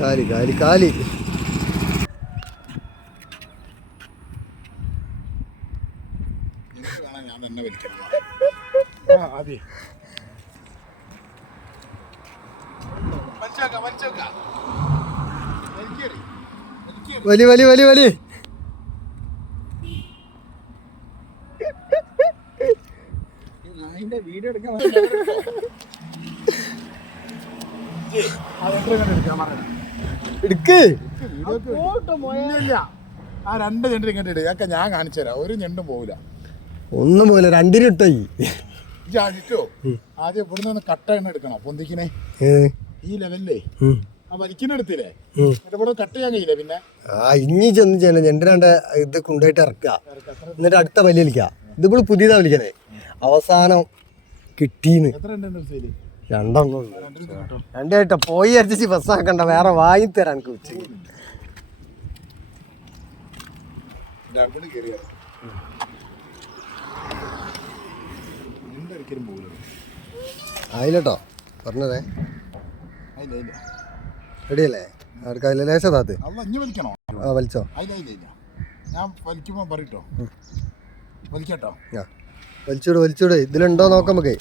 കാലി കാലി കാലി. വലി വലി വലി വലി. വീഡിയോ എടുക്കാൻ എടുക്ക്. ആ 2 ഞണ്ട് ഇങ്ങോട്ട് ഇതൊക്കെ ഞാൻ കാണിച്ചു തരാം. ഒരു ഞണ്ടും പോവില്ല. ഒന്നും പോലെ 2 ഇട്ടായി. ആദ്യം ഇവിടുന്ന് ഒന്ന് കട്ട എണ്ണ എടുക്കണം. പൊന്തിക്കിനെ ഈ ലെവലിലേ ആ വലിക്കിനെടുത്തില്ലേ ഇവിടെ കട്ട് ചെയ്യാൻ കഴിയില്ല. പിന്നെ ഇനി ചെന്ന് ചെയ്യണം. ഞണ്ടിനാണ്ട് ഇത് കൊണ്ടുപോയിട്ട് ഇറക്കുക, എന്നിട്ട് അടുത്ത വലിയ വലിക്കുക. ഇതിപ്പോൾ പുതിയതാ വലിക്കണേ. അവസാനം കിട്ടീന്ന് 2 രണ്ടായിട്ടോ പോയി അരച്ച് ബസ്സാക്കണ്ട, വേറെ വാങ്ങി തരാൻ എനിക്ക് ഉച്ചയ്ക്ക്. ആയില്ലോ പറഞ്ഞതേ. റെഡിയല്ലേ? അവർക്ക് അതിൽ ലേശം താത്ത് വലിച്ചോ. ഞാൻ വലിക്കുമ്പോ പറയട്ടോ, വലിക്കട്ടോ. വലിച്ചൂട് വലിച്ചൂട്. ഇതിലുണ്ടോ നോക്കാം നമുക്ക്.